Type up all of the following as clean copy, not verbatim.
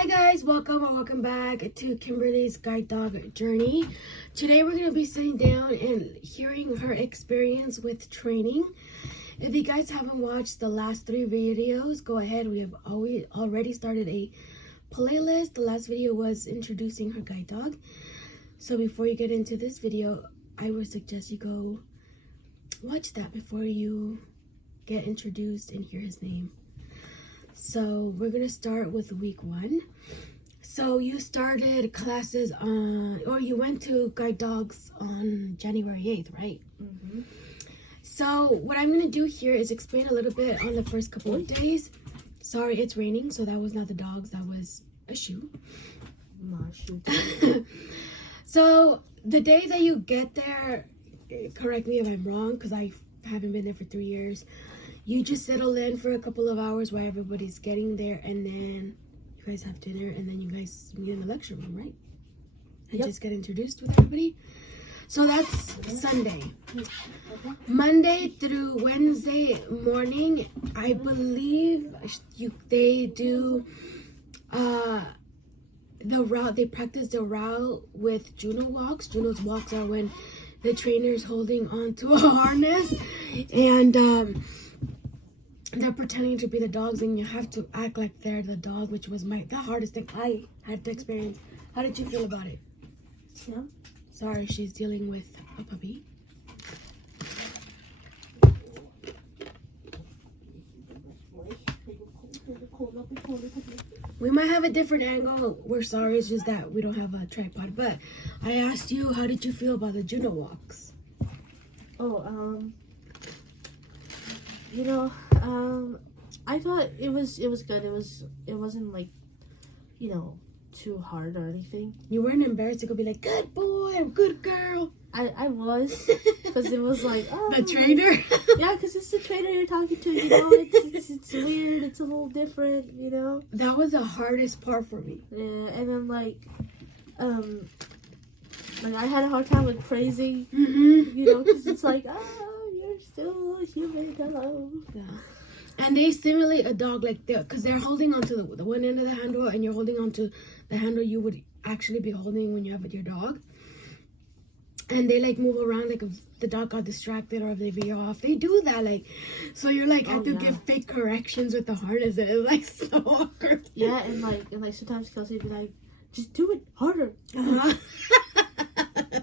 Hi guys, welcome or welcome back to Kimberly's Guide Dog Journey. Today we're going to be sitting down and hearing her experience with training. If you guys haven't watched the last 3 videos, go ahead. We have already started a playlist. The last video was introducing her guide dog. So before you get into this video, I would suggest you go watch that before you get introduced and hear his name. So we're gonna start with week 1. So you started classes or you went to guide dogs on January 8th, right? Mm-hmm. So what I'm gonna do here is explain a little bit on the first couple of days. Sorry, it's raining, so that was not the dogs, that was a shoe. My shoe. So the day that you get there, correct me if I'm wrong, because I haven't been there for 3 years. You just settle in for a couple of hours while everybody's getting there, and then you guys have dinner, and then you guys meet in the lecture room, right? And just get introduced with everybody. So that's Sunday. Monday through Wednesday morning, I believe they do the route. They practice the route with Juno walks. Juno's walks are when the trainer's holding onto a harness, and they're pretending to be the dogs, and you have to act like they're the dog, which was the hardest thing I had to experience. How did you feel about it? Yeah. Sorry, she's dealing with a puppy. We might have a different angle. We're sorry, it's just that we don't have a tripod. But I asked you, how did you feel about the Juno walks? I thought it was good. It wasn't like, too hard or anything. You weren't embarrassed to go be like, good boy, good girl. I was, because it was like, oh, the trainer. Yeah, because it's the trainer you're talking to. It's weird. It's a little different. That was the hardest part for me. Yeah, and then like I had a hard time with praising. Because it's like, oh, you're still a human. Hello. Yeah. And they simulate a dog like that because they're holding onto the one end of the handle, and you're holding onto the handle you would actually be holding when you have with your dog. And they like move around like if the dog got distracted or if they veer off. They do that so you're like have to give fake corrections with the harness, and it's like so awkward. Yeah, and like sometimes Kelsey would be like, just do it harder.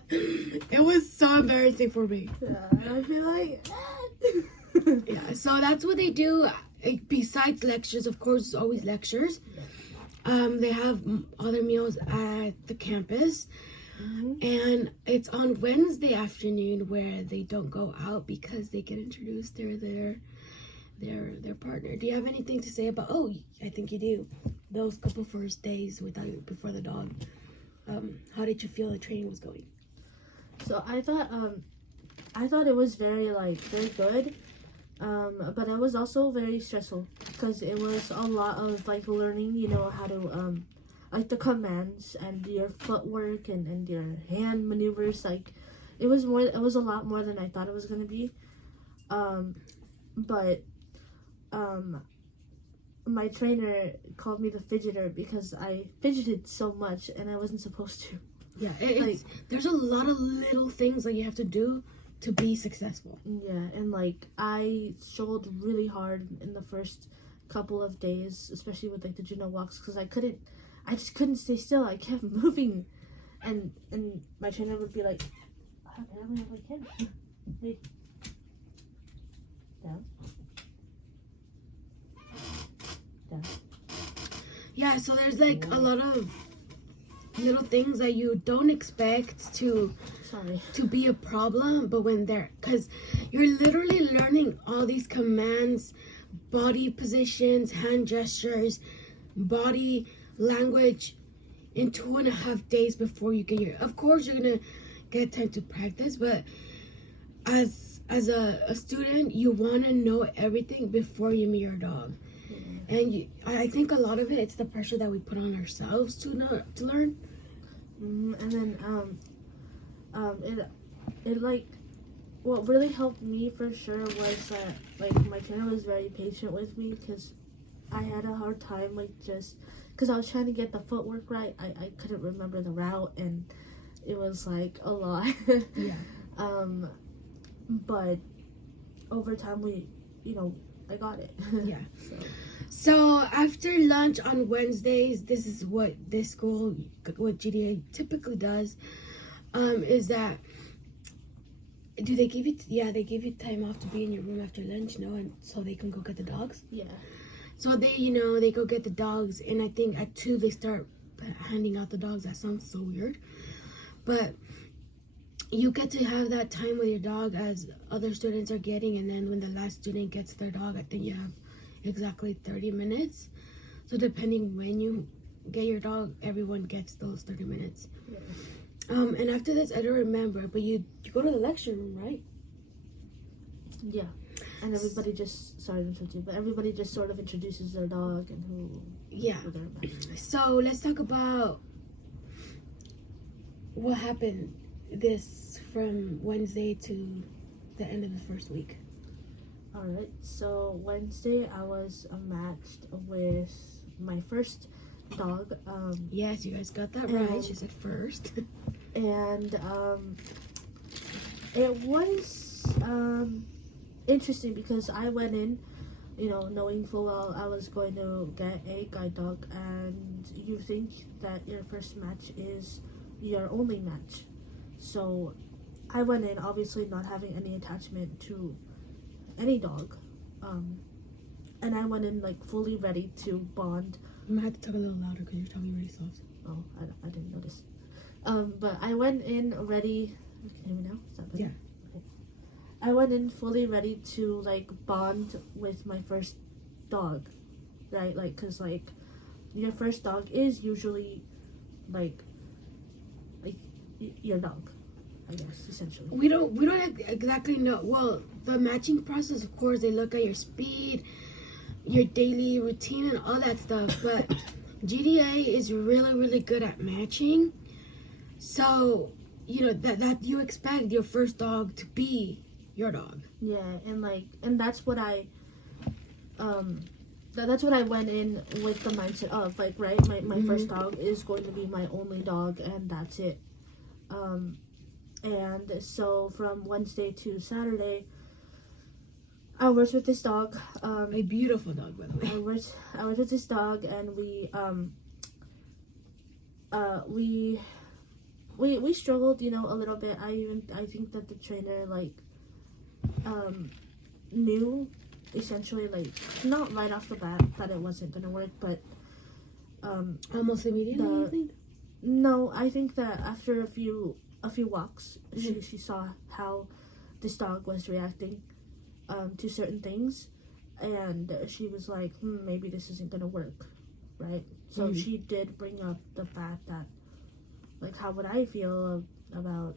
It was so embarrassing for me. Yeah, and I'd be like, yeah, so that's what they do. Besides lectures, of course, it's always lectures. They have other meals at the campus. And it's on Wednesday afternoon where they don't go out because they get introduced to their partner. Do you have anything to say about? Oh, I think you do. Those couple first days before the dog. How did you feel the training was going? So I thought it was very good. But it was also very stressful because it was a lot of learning, how to the commands and your footwork and your hand maneuvers. It was a lot more than I thought it was going to be. But my trainer called me the fidgeter because I fidgeted so much and I wasn't supposed to. Yeah, there's a lot of little things that you have to do to be successful. Yeah, and I struggled really hard in the first couple of days, especially with the Juno walks, because I just couldn't stay still. I kept moving, and my trainer would be like, "How can I like him? Hey, down, down." Yeah, so there's a lot of little things that you don't expect to be a problem, but when because you're literally learning all these commands, body positions, hand gestures, body language in 2.5 days before you get of course you're gonna get time to practice, but as a student you want to know everything before you meet your dog. And I think a lot of it's the pressure that we put on ourselves to learn. And then what really helped me for sure was that my trainer was very patient with me because I had a hard time like just because I was trying to get the footwork right. I couldn't remember the route, and it was like a lot. Yeah. But over time I got it. Yeah. So So after lunch on Wednesdays, this is what this school, what GDA typically does, is that do they give you? Yeah, they give you time off to be in your room after lunch, and so they can go get the dogs. yeah. So they go get the dogs, and I think at 2 they start handing out the dogs. That sounds so weird, but you get to have that time with your dog as other students are getting, and then when the last student gets their dog, I think you have exactly 30 minutes. So depending when you get your dog, everyone gets those 30 minutes. Yeah. And after this, I don't remember, but you go to the lecture room, right? Yeah. And everybody just sorry to interrupt you, but everybody just sort of introduces their dog and who they're about. So let's talk about what happened this from Wednesday to the end of the first week. Alright, so Wednesday I was matched with my first dog. Yes, you guys got that right. She said first. And it was interesting because I went in, knowing full well I was going to get a guide dog, and you think that your first match is your only match. So I went in obviously not having any attachment to any dog, and I went in like fully ready to bond. You might have to talk a little louder because you're talking really soft. Oh, I didn't notice. But I went in ready. Can you hear me now? Is that better? Yeah. Okay. I went in fully ready to like bond with my first dog, right? Like, cause like your first dog is usually like your dog, I guess, essentially. We don't exactly know. Well, the matching process, of course, they look at your speed, your daily routine, and all that stuff. But GDA is really, really good at matching. So that you expect your first dog to be your dog. Yeah, and that's what I that's what I went in with the mindset of, like, right, my first dog is going to be my only dog, and that's it. And so from Wednesday to Saturday, I worked with this dog. A beautiful dog, by the way. I worked with this dog, and we struggled, a little bit. I think that the trainer knew essentially, like, not right off the bat that it wasn't gonna work, but Almost immediately, you think? No, I think that after a few walks, she saw how this dog was reacting to certain things, and she was like, maybe this isn't gonna work, right? So she did bring up the fact that, like, how would I feel about.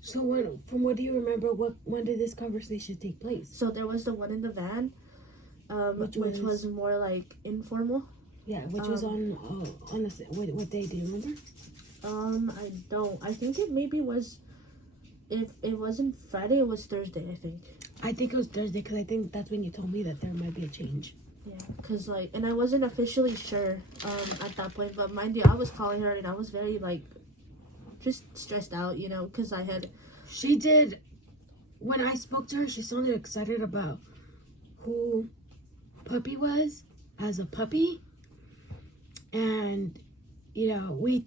So from what do you remember? When did this conversation take place? So there was the one in the van, which was more like informal. Yeah, which was on what day? Do you remember? I don't. I think it maybe was. If it wasn't Friday, it was Thursday, I think. I think it was Thursday because I think that's when you told me that there might be a change. Yeah, because and I wasn't officially sure at that point, but mind you, I was calling her and I was very just stressed out, because I had. She did. When I spoke to her, she sounded excited about who Puppy was as a puppy, and we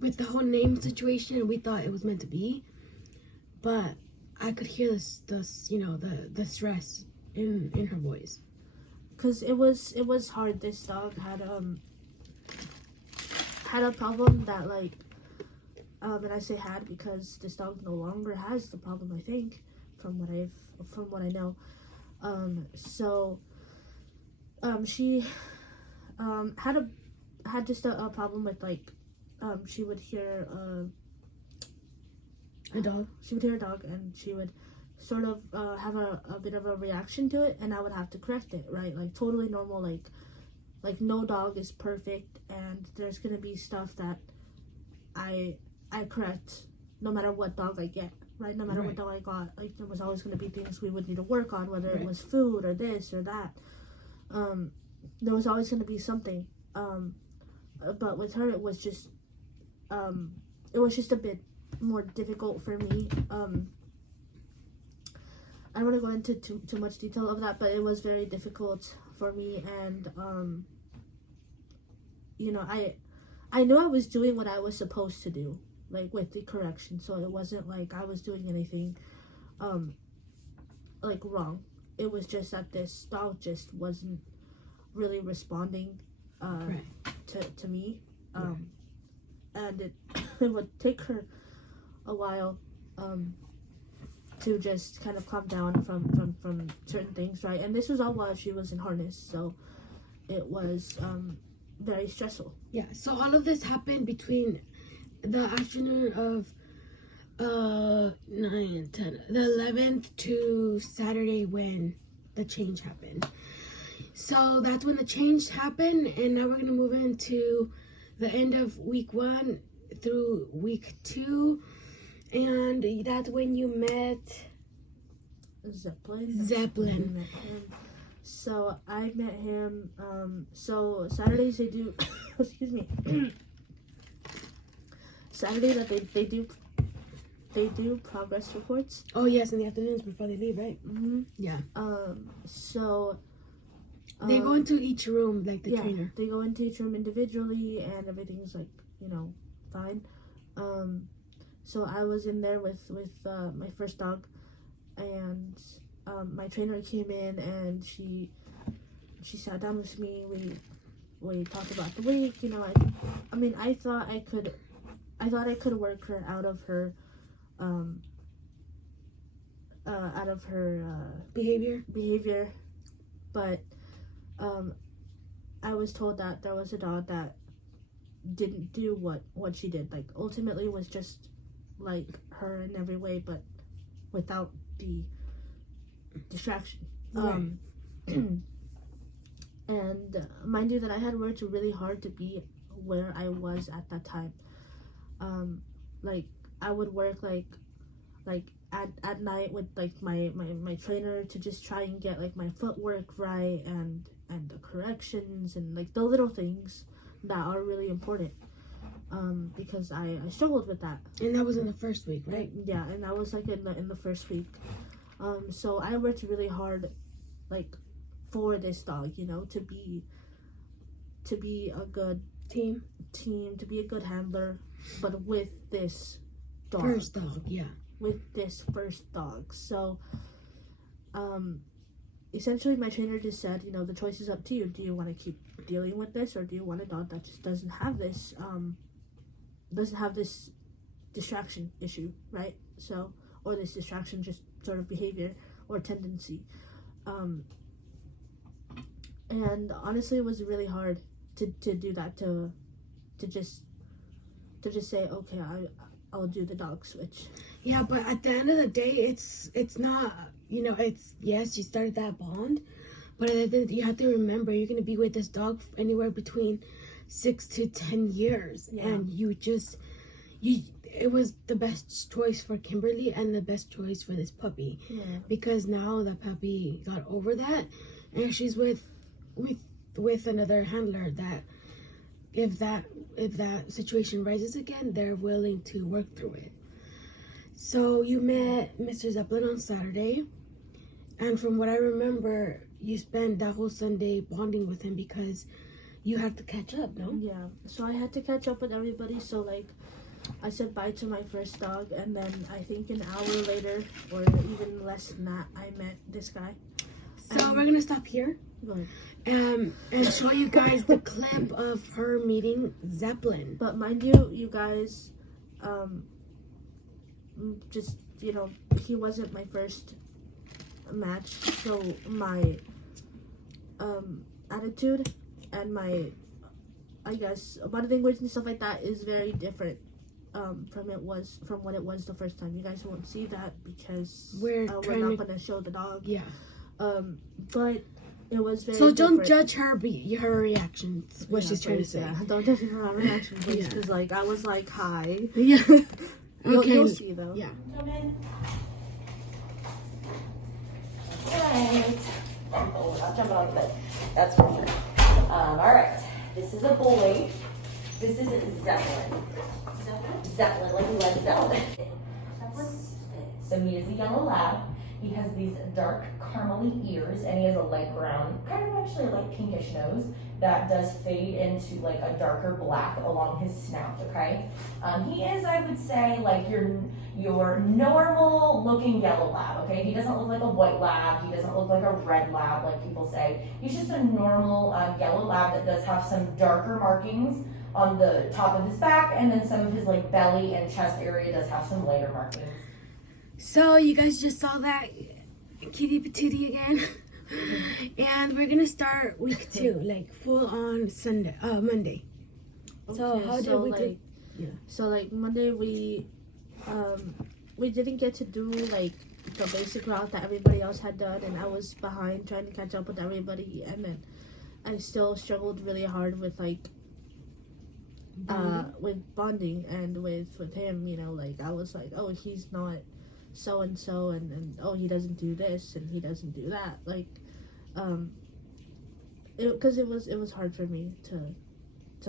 with the whole name situation, we thought it was meant to be, but I could hear the stress in her voice. Cause it was hard. This dog had a problem that and I say had because this dog no longer has the problem, I think, from what I know. So she had just a problem with she would hear a dog. She would hear a dog, and she would sort of have a bit of a reaction to it, and I would have to correct it, right? Like, totally normal, like no dog is perfect, and there's gonna be stuff that I correct no matter what dog I get, right? No matter what dog I got, like, there was always gonna be things we would need to work on, whether it was food or this or that. there was always going to be something. But with her, it was just a bit more difficult for me. I don't want to go into too much detail of that, but it was very difficult for me, and I knew I was doing what I was supposed to do, like with the correction, so it wasn't like I was doing anything like wrong. It was just that this dog just wasn't really responding Right. to me, and it it would take her a while to just kind of calm down from certain things, right? And this was all while she was in harness, so it was very stressful. Yeah, so all of this happened between the afternoon of 9, 10, the 11th to Saturday when the change happened. So that's when the change happened, and now we're going to move into the end of week 1 through week 2, and that's when you met Zeppelin. Zeppelin. So I met him. So Saturdays they do. Excuse me. Saturday that they do progress reports. Oh yes, in the afternoons before they leave, right? Mm-hmm. Yeah. So. They go into each room like the trainer. They go into each room individually, and everything's like fine. So I was in there with my first dog, and my trainer came in and she sat down with me. We talked about the week. I thought I could work her out of her behavior, but I was told that there was a dog that didn't do what she did. Like ultimately was just like her in every way, but without the distraction. Right. And mind you that I had worked really hard to be where I was at that time. Like I would work like at night with like my trainer to just try and get like my footwork right and the corrections and like the little things that are really important, because I struggled with that. And that was in the first week, right? Yeah, and that was like in the first week. So I worked really hard like for this dog, to be a good team, to be a good handler, but with this dog. First dog, yeah. With this first dog. So essentially my trainer just said, the choice is up to you. Do you want to keep dealing with this, or do you want a dog that just doesn't have this distraction issue, right? So, or this distraction just sort of behavior or tendency. And honestly it was really hard to do that, to just say, okay, I'll do the dog switch. Yeah, but at the end of the day, it's not, it's, yes, you started that bond, but you have to remember you're going to be with this dog anywhere between 6 to 10 years. Yeah. And it was the best choice for Kimberly and the best choice for this puppy. Yeah. Because now the puppy got over that, and she's with another handler that if that situation rises again, they're willing to work through it. So you met Mr. Zeppelin on Saturday, and from what I remember, you spent that whole Sunday bonding with him because you had to catch up, no? Yeah, so I had to catch up with everybody. So like I said bye to my first dog, and then I think an hour later or even less than that, I met this guy. So we're gonna stop here. Go ahead. And show you guys the clip of her meeting Zeppelin. But mind you guys, just, he wasn't my first match, so my attitude and my, I guess, body language and stuff like that is very different from what it was the first time. You guys won't see that because we're not gonna show the dog. Yeah. But it was very so don't different. judge her reactions, what she's trying to say. Yeah, don't judge her for her reaction, please, because like I was like, hi. Yeah. Okay. You'll see though. Yeah. Come in. Right. Oh, I'll jump on the bed. That's for sure. All right, this is a boy. This is Zeppelin. Zeppelin, like Led Zeppelin. So he is a yellow lab. He has these dark caramely ears, and he has a light brown, kind of actually a light pinkish nose that does fade into like a darker black along his snout. Okay, he is, I would say, like your normal looking yellow lab. Okay, he doesn't look like a white lab. He doesn't look like a red lab, like people say. He's just a normal yellow lab that does have some darker markings on the top of his back, and then some of his like belly and chest area does have some lighter markings. So you guys just saw that kitty patootie again. And we're gonna start week 2, like full on Monday. So how did we do? Yeah. So like Monday we didn't get to do like the basic route that everybody else had done, and I was behind trying to catch up with everybody, and then I still struggled really hard with like with bonding and with him, you know, like I was like, oh, he's not so and so, and oh, he doesn't do this and he doesn't do that, like because it was hard for me to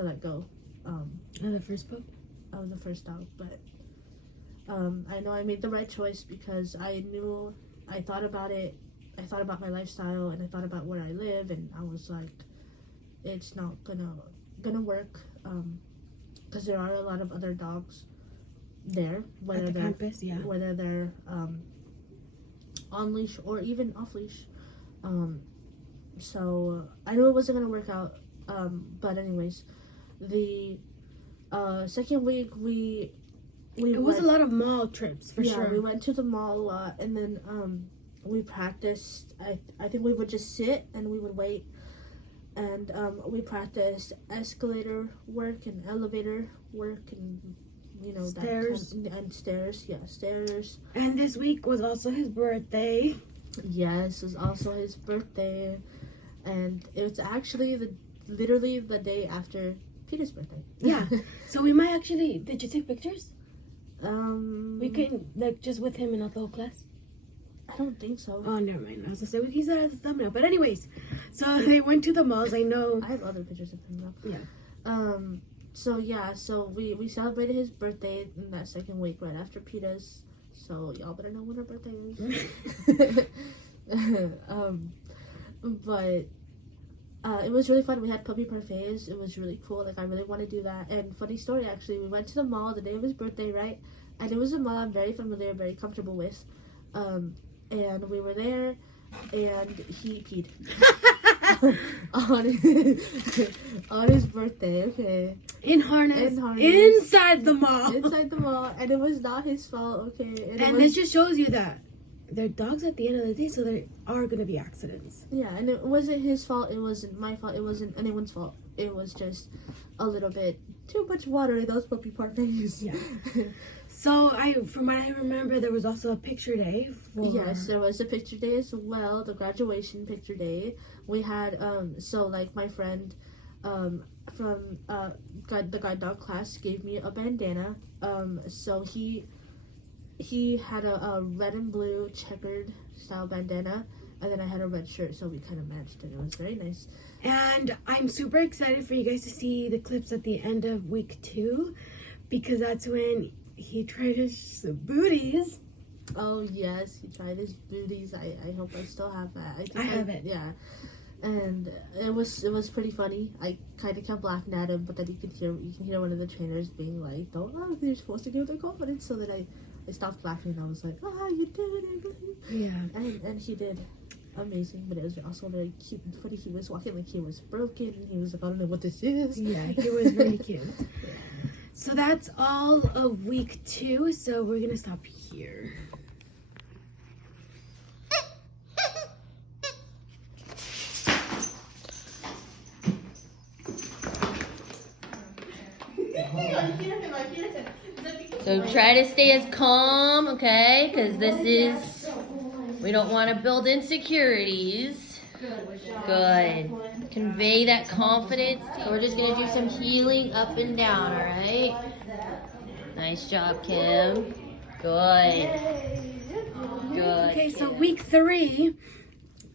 let go of the first pup. of the first dog, but I know I made the right choice because I thought about it. I thought about my lifestyle, and I thought about where I live, and I was like, it's not gonna work because there are a lot of other dogs there, whether they're campus, yeah. whether they're on leash or even off leash. So I knew it wasn't gonna work out. But anyways, the second week we it was a lot of mall trips for sure. Yeah, we went to the mall a lot, and then we practiced. I think we would just sit and we would wait, and we practiced escalator work and elevator work, and you know, stairs. And stairs. Yeah, stairs. And this week was also his birthday. Yes, it was also his birthday, and it was actually literally the day after Peter's birthday. Yeah. So we might actually. Did you take pictures? We can like just with him and not the whole class. I don't think so. Oh, never mind. I was gonna say we can set it as a thumbnail. But anyways, so they went to the malls. I know. I have other pictures of him though. Yeah. So yeah. So we celebrated his birthday in that second week right after Peter's. So y'all better know when her birthday is. But it was really fun. We had puppy parfaits. It was really cool. Like I really want to do that. And funny story, actually, we went to the mall the day of his birthday, right? And it was a mall I'm very familiar, very comfortable with. And we were there, and he peed on his birthday. Okay. In harness. Inside the mall. Inside the mall, and it was not his fault. Okay. And this just shows you that they're dogs at the end of the day, so there are gonna be accidents. Yeah, and it wasn't his fault. It wasn't my fault. It wasn't anyone's fault. It was just a little bit too much water in those puppy parfaits. Yeah. So from what I remember, there was also a picture day. Yes, there was a picture day as well. The graduation picture day. We had so like my friend from the guide dog class gave me a bandana. So he had a red and blue checkered style bandana, and then I had a red shirt, so we kind of matched it. It was very nice. And I'm super excited for you guys to see the clips at the end of week 2, because that's when he tried his booties. Oh yes, he tried his booties. I hope I still have that. I have it. Yeah. And it was pretty funny. I kind of kept laughing at him, but then you can hear one of the trainers being like, "Oh, they're supposed to give their confidence." So then I stopped laughing, and I was like, you did it. Yeah. And he did amazing, but it was also very cute and funny. He was walking like he was broken, and he was like, I don't know what this is. Yeah, he was really cute. So that's all of week 2, so we're gonna stop here. So try to stay as calm, okay? Because we don't want to build insecurities. Good. Convey that confidence. So we're just going to do some healing up and down, all right? Nice job, Kim. Good. Good. Okay, so week 3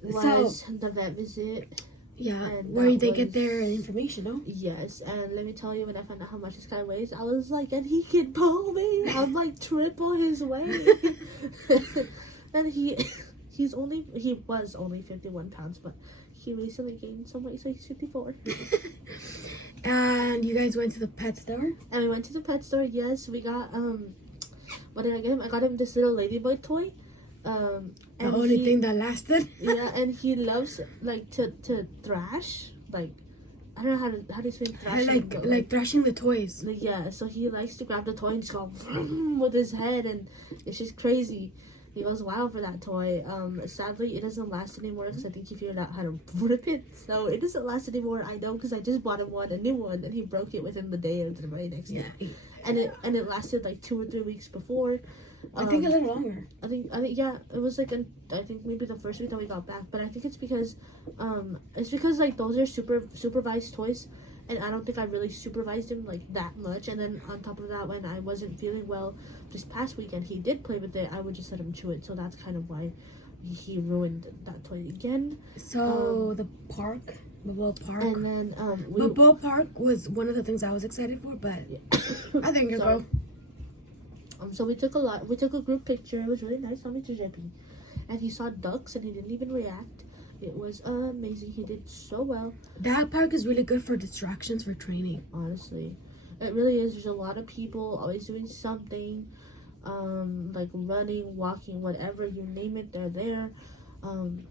was the vet visit. Yeah, And where that they get was- their information, no? Yes, and let me tell you, when I found out how much this guy weighs, I was like, and he can pull me. I'm like triple his weight. And he was only 51 pounds, but he recently gained some weight, so he's 54. And you guys went to the pet store? And we went to the pet store. Yes, we got what did I get him? I got him this little ladybug toy. The And only he- thing that lasted. yeah, and he loves like to thrash. Like, I don't know how to explain thrashing. but, like thrashing the toys. yeah, so he likes to grab the toy and just go vroom with his head, and it's just crazy. He goes wild for that toy. Sadly, it doesn't last anymore because I think he figured out how to rip it. So it doesn't last anymore. I know because I just bought him a new one, and he broke it within the day or the very next day. And it lasted like 2 or 3 weeks before. I think a little longer. I think yeah, it was like I think maybe the first week that we got back, but I think it's because like those are supervised toys, and I don't think I really supervised him like that much. And then on top of that, when I wasn't feeling well this past weekend, he did play with it. I would just let him chew it, so that's kind of why he ruined that toy again. So the Balboa Park. And then Balboa Park was one of the things I was excited for, but I think you'll Sorry. go. So we took a group picture. It was really nice on Mr. JP. And he saw ducks and he didn't even react. It was amazing. He did so well. That park is really good for distractions for training. Honestly. It really is. There's a lot of people always doing something. Like running, walking, whatever, you name it, they're there.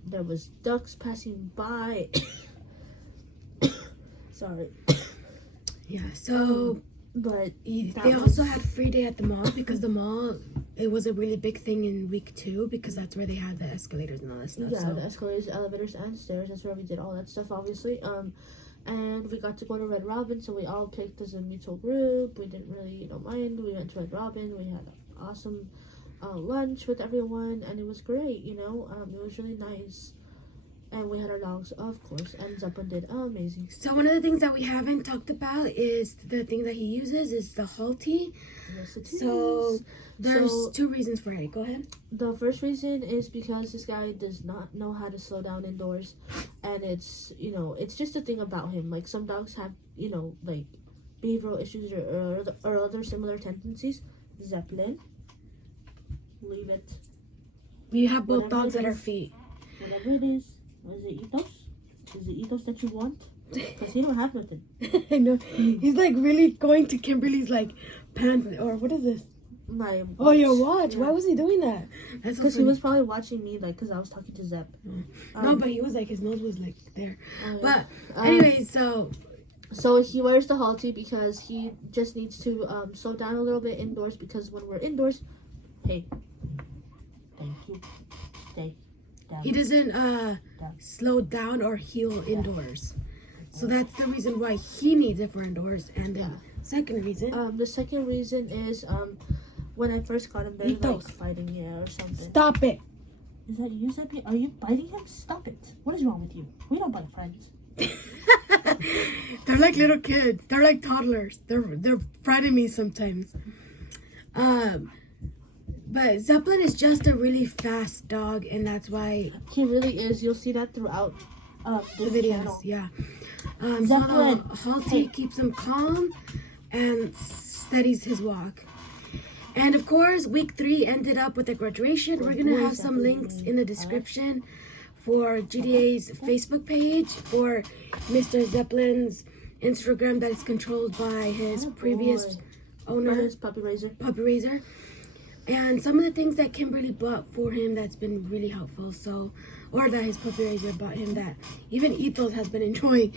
There was ducks passing by. Sorry. Yeah, so But they that also was- had free day at the mall because the mall, it was a really big thing in week 2 because that's where they had the escalators and all that stuff. yeah, So the escalators, elevators, and stairs. That's where we did all that stuff, obviously. And we got to go to Red Robin, so we all picked as a mutual group. We didn't really, mind. We went to Red Robin. We had an awesome lunch with everyone, and it was great. It was really nice. And we had our dogs, of course, and Zeppelin did amazing. So one of the things that we haven't talked about is the thing that he uses is the halty. Yes, it So is. there's So- 2 reasons for it. Go ahead. The first reason is because this guy does not know how to slow down indoors, and it's just a thing about him. Like, some dogs have like behavioral issues or other similar tendencies. Zeppelin, leave it. We have both Whatever dogs it at our is. feet. Whatever it is it ethos? Is it ethos that you want? Because he don't have nothing. I know. He's like really going to Kimberly's like pants or what is this? My Oh, your watch. Yeah. Why was he doing that? That's so Because he funny. was probably watching me, like, because I was talking to Zep. No, but he was like his nose was like there. But Um, anyways, so So he wears the halty because he just needs to slow down a little bit indoors, because when we're indoors, hey, thank you, stay down. he doesn't slow down or heal indoors. So that's the reason why he needs it for indoors. And then second reason, The second reason is when I first got him, they're like Ethos. fighting, or something. stop it. Is that you, Zeppy? Are you biting him? Stop it. What is wrong with you? We don't bite friends. They're like little kids. They're like toddlers. They're frightening me sometimes. But Zeppelin is just a really fast dog, and that's why He really is. You'll see that throughout the this videos, channel. yeah. So Zeppelin, the halty hey. keeps him calm and steadies his walk. And of course, week 3 ended up with a graduation. We're gonna have some links in the description for GDA's Facebook page, for Mr. Zeppelin's Instagram that is controlled by his previous owner, His puppy raiser. Puppy Raiser. And some of the things that Kimberly bought for him that's been really helpful. So, or that his Puppy Raiser bought him that even Ethos has been enjoying.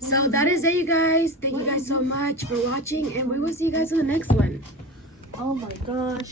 So that is it, you guys. Thank you guys so much for watching, and we will see you guys in the next one. Oh my gosh.